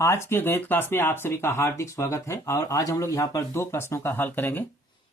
आज के गणित क्लास में आप सभी का हार्दिक स्वागत है। और आज हम लोग यहाँ पर दो प्रश्नों का हल करेंगे।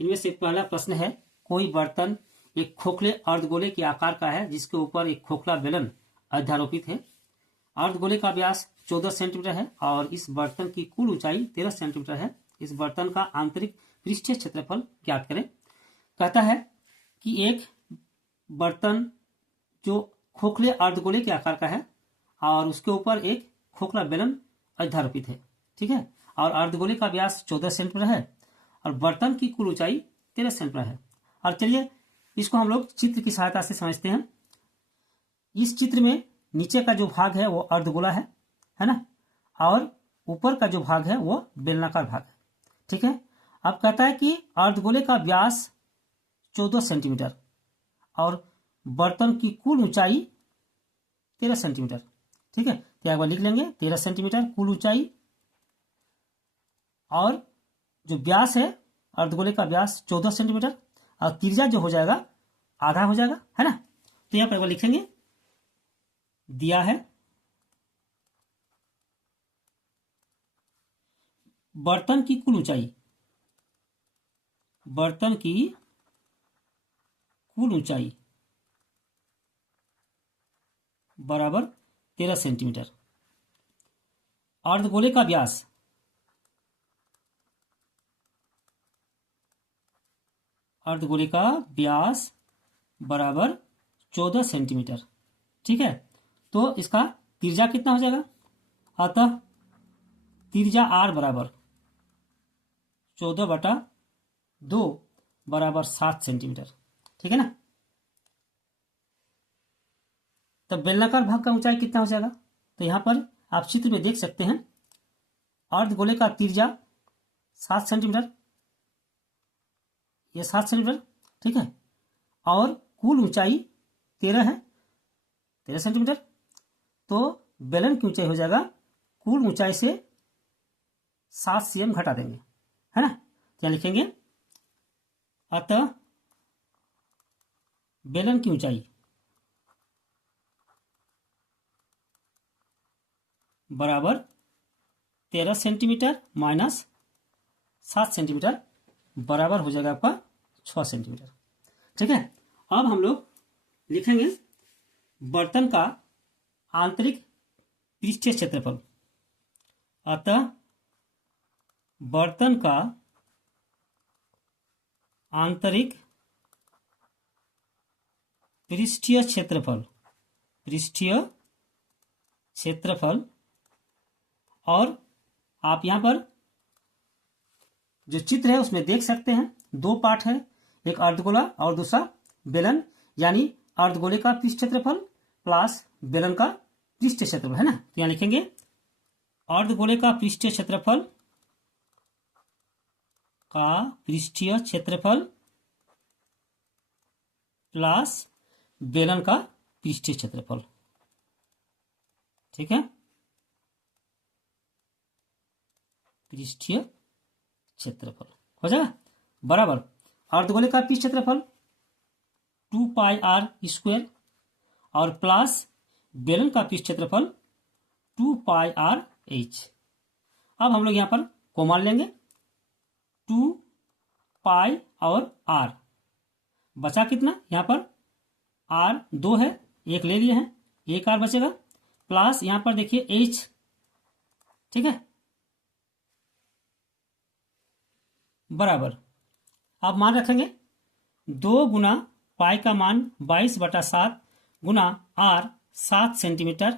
इनमें से पहला प्रश्न है, कोई बर्तन एक खोखले अर्धगोले के आकार का है जिसके ऊपर एक खोखला बेलन अध्यारोपित है। अर्धगोले का व्यास 14 सेंटीमीटर है और इस बर्तन की कुल ऊंचाई 13 सेंटीमीटर है। इस बर्तन का आंतरिक पृष्ठीय क्षेत्रफल ज्ञात करें। कहता है कि एक बर्तन जो खोखले अर्धगोले के आकार का है और उसके ऊपर एक खोखला बेलन अध्यारोपित है, ठीक है, और अर्धगोले का व्यास 14 सेंटीमीटर है और बर्तन की कुल ऊंचाई 13 सेंटीमीटर है। और चलिए इसको हम लोग चित्र की सहायता से समझते हैं। इस चित्र में नीचे का जो भाग है वो अर्धगोला है ना, और ऊपर का जो भाग है वो बेलनाकार भाग है, ठीक है। अब कहता है कि अर्धगोले का व्यास 14 सेंटीमीटर और बर्तन की कुल ऊंचाई 13 सेंटीमीटर, ठीक है। तो एक बार लिख लेंगे 13 सेंटीमीटर कुल ऊंचाई, और जो व्यास है अर्धगोले का व्यास 14 सेंटीमीटर और त्रिज्या जो हो जाएगा आधा हो जाएगा, है ना। तो यहां पर एक बार लिखेंगे, दिया है बर्तन की कुल ऊंचाई, बर्तन की कुल ऊंचाई बराबर 13 सेंटीमीटर। अर्धगोले का व्यास बराबर 14 सेंटीमीटर, ठीक है। तो इसका त्रिज्या कितना हो जाएगा, अतः त्रिज्या r बराबर 14/2 बराबर 7 सेंटीमीटर, ठीक है ना। तब बेलनाकार भाग का ऊंचाई कितना हो जाएगा, तो यहां पर आप चित्र में देख सकते हैं अर्धगोले का त्रिज्या 7 सेंटीमीटर, ये 7 सेंटीमीटर, ठीक है, और कुल ऊंचाई 13 है, 13 सेंटीमीटर। तो बेलन की ऊंचाई हो जाएगा कुल ऊंचाई से 7 cm घटा देंगे, है ना। क्या लिखेंगे, अतः बेलन की ऊंचाई बराबर 13 सेंटीमीटर माइनस 7 सेंटीमीटर बराबर हो जाएगा आपका 6 सेंटीमीटर, ठीक है। अब हम लोग लिखेंगे बर्तन का आंतरिक पृष्ठीय क्षेत्रफल। अतः बर्तन का आंतरिक पृष्ठीय क्षेत्रफल, और आप यहां पर जो चित्र है उसमें देख सकते हैं दो पार्ट है, एक अर्धगोला और दूसरा बेलन, यानी अर्धगोले का पृष्ठ क्षेत्रफल प्लस बेलन का पृष्ठ क्षेत्रफल, है ना। तो यहां लिखेंगे अर्धगोले का पृष्ठीय क्षेत्रफल प्लस बेलन का पृष्ठीय क्षेत्रफल, ठीक है, पृष्ठीय क्षेत्रफल हो जाएगा बराबर अर्धगोले का पृष्ठ क्षेत्रफल 2πr² और प्लस बेलन का पृष्ठ क्षेत्रफल 2πrh। अब हम लोग यहां पर कोमान लेंगे, 2π और r बचा कितना, यहां पर r 2 है, एक ले लिए हैं, एक r बचेगा, प्लस यहां पर देखिए h, ठीक है, बराबर अब मान रखेंगे 2 गुना पाई का मान 22/7 गुना r 7 सेंटीमीटर,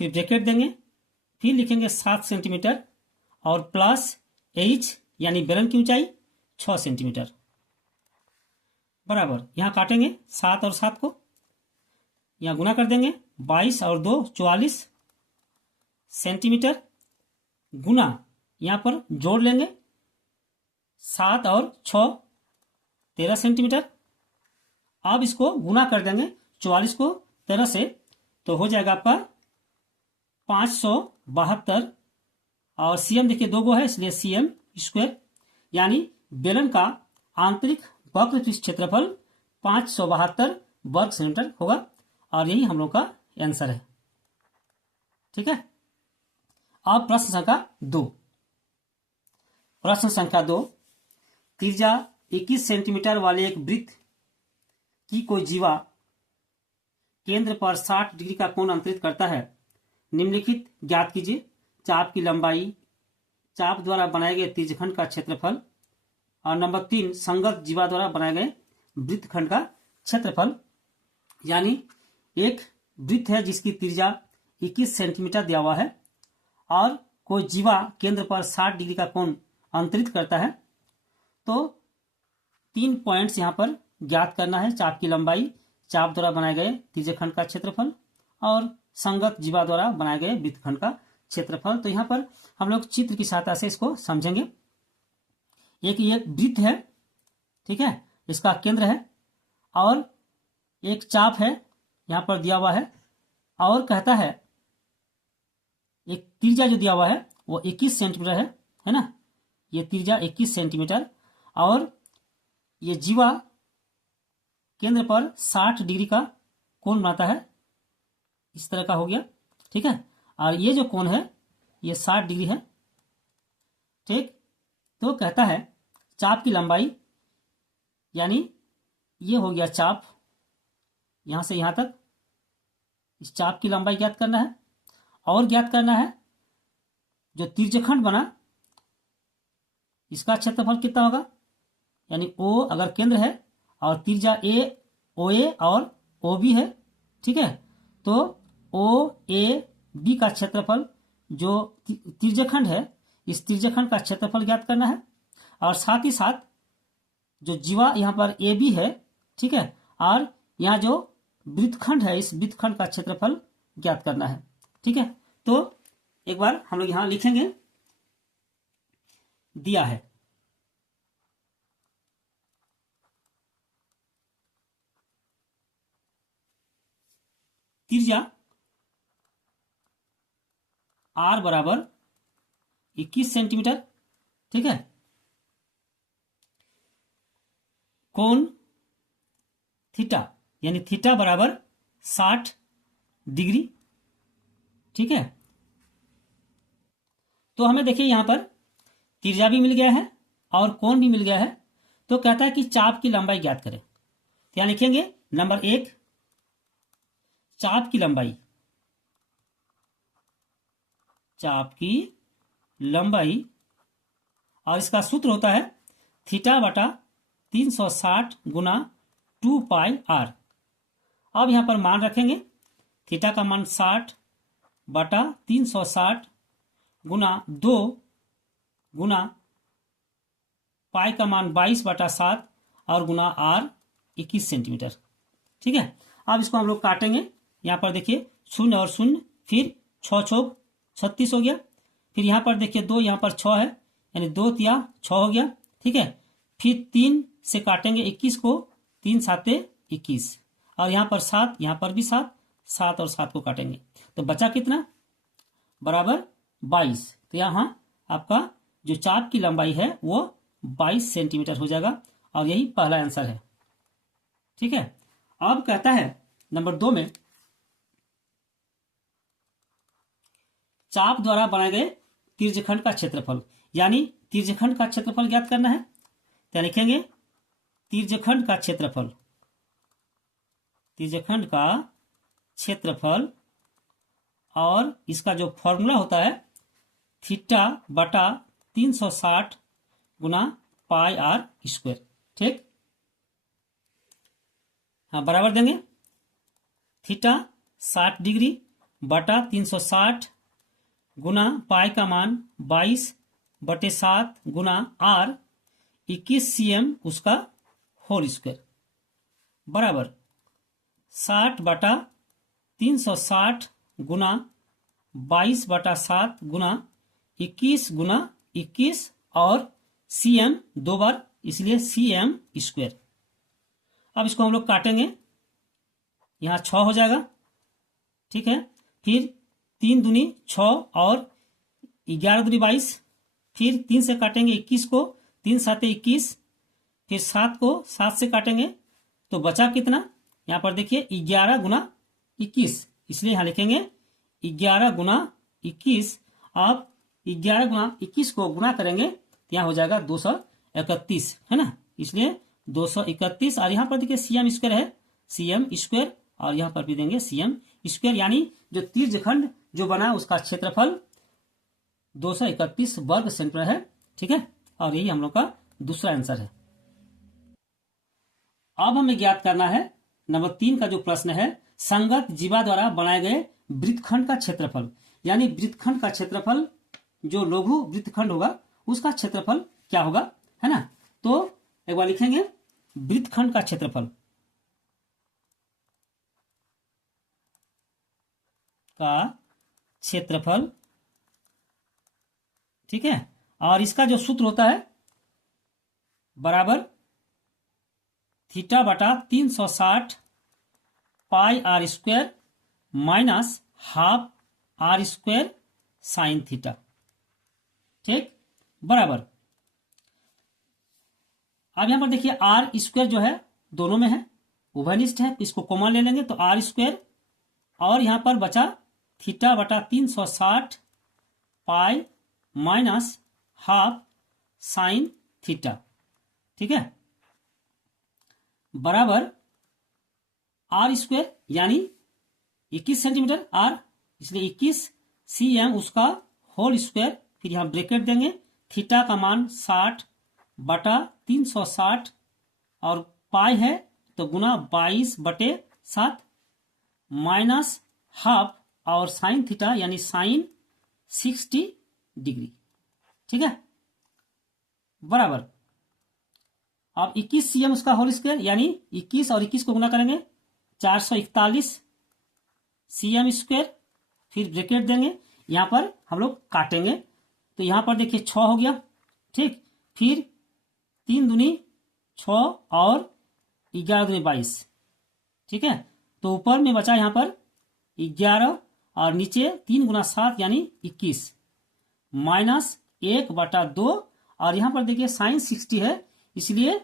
फिर ब्रैकेट देंगे, फिर लिखेंगे 7 सेंटीमीटर और प्लस h यानी बेलन की ऊंचाई 6 सेंटीमीटर बराबर, यहां काटेंगे 7 और 7 को, यहां गुना कर देंगे, 22 और 2 44 सेंटीमीटर गुना, यहां पर जोड़ लेंगे 7 और 6 13 सेंटीमीटर। अब इसको गुना कर देंगे 44 को 13 से, तो हो जाएगा आपका 572, और cm देखिए 2 गो है इसलिए cm², यानी बेलन का आंतरिक वक्र पृष्ठ क्षेत्रफल 572 वर्ग सेंटीमीटर होगा, और यही हम लोग का आंसर है, ठीक है। अब प्रश्न संख्या 2। प्रश्न संख्या 2, त्रिज्या 21 सेंटीमीटर वाले एक वृत्त की कोई जीवा केंद्र पर 60 डिग्री का कोण अंतरित करता है। निम्नलिखित ज्ञात कीजिए। चाप की लंबाई, चाप द्वारा बनाए गए त्रिज्यखंड का क्षेत्रफल, और नंबर 3, संगत जीवा द्वारा बनाए गए वृत्तखंड का क्षेत्रफल। यानी एक वृत्त है जिसकी त्रिज्या 21 सेंटीमीटर दिया हुआ है और कोई जीवा केंद्र पर 60 डिग्री का कोण अंतरित करता है। तो 3 पॉइंट्स यहां पर ज्ञात करना है। चाप की लंबाई, चाप द्वारा बनाए गए त्रिज्यखंड का क्षेत्रफल और संगत जीवा द्वारा बनाए गए वृत्तखंड का क्षेत्रफल। तो यहां पर हम लोग चित्र की सहायता से इसको समझेंगे। एक ये वृत्त है, ठीक है, इसका केंद्र है और एक चाप है यहां पर दिया हुआ है और कहता है एक त्रिज्या जो दिया हुआ है वो 21 सेंटीमीटर है ना। ये त्रिज्या 21 सेंटीमीटर और ये जीवा केंद्र पर 60 डिग्री का कोण बनाता है। इस तरह का हो गया, ठीक है। और ये जो कोण है ये 60 डिग्री है, ठीक। तो कहता है चाप की लंबाई, यानी ये हो गया चाप, यहां से यहां तक इस चाप की लंबाई ज्ञात करना है और ज्ञात करना है जो त्रिज्यखंड बना इसका क्षेत्रफल कितना होगा। यानी ओ अगर केंद्र है और त्रिज्या ए, ओ ए और ओ बी है, ठीक है। तो ओ ए बी का क्षेत्रफल जो त्रिज्यखंड है, इस त्रिज्यखंड का क्षेत्रफल ज्ञात करना है और साथ ही साथ जो जीवा यहाँ पर ए बी है, ठीक है, और यहाँ जो वृत्तखंड है इस वृत्तखंड का क्षेत्रफल ज्ञात करना है, ठीक है। तो एक बार हम लोग यहां लिखेंगे, दिया है त्रिज्या आर बराबर 21 सेंटीमीटर, ठीक है। कोण थीटा यानी थीटा बराबर 60 डिग्री, ठीक है। तो हमें देखिए यहां पर त्रिज्या भी मिल गया है और कोण भी मिल गया है। तो कहता है कि चाप की लंबाई ज्ञात करें। तो यहां लिखेंगे नंबर 1, चाप की लंबाई, चाप की लंबाई, और इसका सूत्र होता है थीटा बटा 360 गुना 2 पाई आर। अब यहां पर मान रखेंगे, थीटा का मान 60 बटा 360 गुना 2 गुना पाई का मान 22 बटा 7 और गुना आर 21 सेंटीमीटर, ठीक है। अब इसको हम लोग काटेंगे। यहां पर देखिए 0 और 0, फिर 6 छोक 36 हो गया। फिर यहां पर देखिए 2, यहां पर 6 है, यानी 2 तिया 6 हो गया, ठीक है। फिर 3 से काटेंगे 21 को, 3 साते 21 और यहां पर 7, यहां पर भी 7, 7 और 7 को काटेंगे तो बचा कितना, बराबर 22। तो यहां आपका जो चाप की लंबाई है वो 22 सेंटीमीटर हो जाएगा और यही पहला आंसर है, ठीक है। अब कहता है नंबर 2 में चाप द्वारा बनाए गए त्रिज्यखंड का क्षेत्रफल, यानी त्रिज्यखंड का क्षेत्रफल ज्ञात करना है। तो लिखेंगे त्रिज्यखंड का क्षेत्रफल, त्रिज्यखंड का क्षेत्रफल, और इसका जो फॉर्मूला होता है थीटा बटा 360 गुना पाई आर स्क्वायर, ठीक। हाँ, बराबर देंगे थीटा 60 डिग्री बटा 360 गुना पाई का मान 22 बटे 7 गुना आर 21 cm उसका होल स्क्वायर बराबर 60 बटा 360 गुना 22 बटा 7 गुना 21 और cm 2 बार, इसलिए cm स्क्वायर। अब इसको हम लोग काटेंगे, यहाँ 6 हो जाएगा, ठीक है। फिर 3 दूनी 6 और 11 दूनी 22, फिर 3 से काटेंगे 21 को, 3 साते 21, फिर 7 को 7 से काटेंगे तो बचा कितना, यहाँ पर देखिए 11 गुना 21, इसलिए यहाँ लिखेंगे 11 गुना 21 आप 11 गुना 21 को गुना करेंगे तो यहाँ हो जाएगा 231, है ना। इसलिए 231 और यहाँ पर देखिए सीएम स्क्वायर है, सीएम स्क्वायर, और यहाँ पर भी देंगे सीएम स्क्वायर, यानी जो त्रिज्यखंड जो बना उसका क्षेत्रफल 231 वर्ग सेंटीमीटर है। ठीक है, और यही हम लोग का दूसरा आंसर है। अब हमें ज्ञात करना है नंबर 3 का जो प्रश्न है, संगत जीवा द्वारा बनाए गए वृत्तखंड का क्षेत्रफल, यानी वृत्तखंड का क्षेत्रफल जो लघु वृत्तखंड होगा उसका क्षेत्रफल क्या होगा, है ना। तो एक बार लिखेंगे वृत्तखंड का क्षेत्रफल ठीक है, और इसका जो सूत्र होता है बराबर थीटा बटा 360 pi r square minus half r square sine theta. ठीक, बराबर। अब यहां पर देखिए आर स्क्वायर जो है दोनों में है, उभयनिष्ठ है, इसको कॉमन ले लेंगे तो आर स्क्वायर, और यहां पर बचा थीटा बटा 360 pi minus half sine theta. ठीक है, बराबर आर स्क्वायर यानी 21 सेंटीमीटर आर, इसलिए 21 cm उसका होल स्क्वायर, फिर यहां ब्रैकेट देंगे, थीटा का मान 60 बटा 360 और पाई है तो गुना 22/7 माइनस हाफ और साइन थीटा यानी साइन 60 डिग्री। ठीक है, बराबर अब 21 cm उसका होल स्क्वायर, यानी 21 और 21 को गुना करेंगे 441 cm स्क्वायर, फिर ब्रैकेट देंगे, यहां पर हम लोग काटेंगे तो यहां पर देखिए 6 हो गया। ठीक, फिर 3 दूनी 6 और 11 दूनी 22। ठीक है, तो ऊपर में बचा यहां पर 11 और नीचे 3 गुना 7 यानी 21 माइनस 1/2, और यहां पर देखिए साइन 60 है इसलिए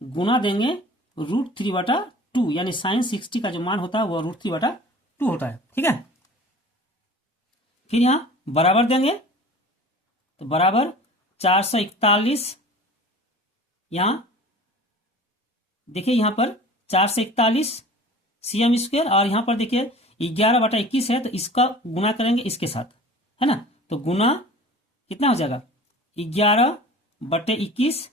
गुना देंगे √3/2, यानी साइन 60 का जो मान होता है वो √3/2 होता है। ठीक है, फिर यहां बराबर देंगे तो बराबर 441, यहां देखिए यहां पर 441 cm स्क्वायर, और यहां पर देखिए 11/21 है तो इसका गुना करेंगे इसके साथ, है ना। तो गुना कितना हो जाएगा 11/21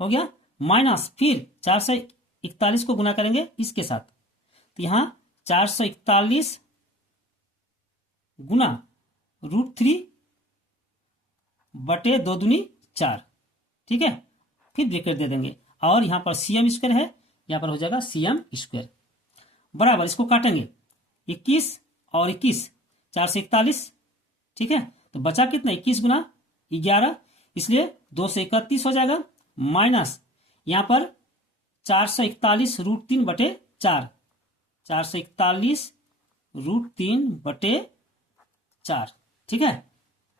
हो गया, माइनस फिर 441 को गुना करेंगे इसके साथ, तो यहां 441 गुना √3/2 दूनी 4। ठीक है, फिर ब्रैकेट दे देंगे, और यहां पर cm स्क्वायर है, यहां पर हो जाएगा cm स्क्वायर, बराबर इसको काटेंगे 21 और 21 441। ठीक है, तो बचा कितना 21 गुना 11, इसलिए 231 हो जाएगा, माइनस यहां पर 441 √3/4, 441 √3/4। ठीक है,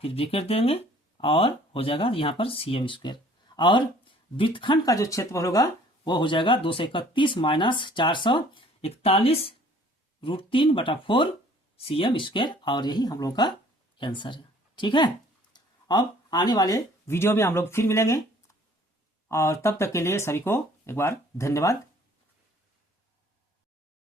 फिर ब्रैकेट देंगे और हो जाएगा यहां पर cm स्क्वायर, और वृत्तखंड का जो क्षेत्रफल होगा वो हो जाएगा 231 माइनस 441 √3/4 cm स्क्वायर, और यही हम लोग का आंसर है। ठीक है, अब आने वाले वीडियो में हम लोग फिर मिलेंगे, और तब तक के लिए सभी को एक बार धन्यवाद।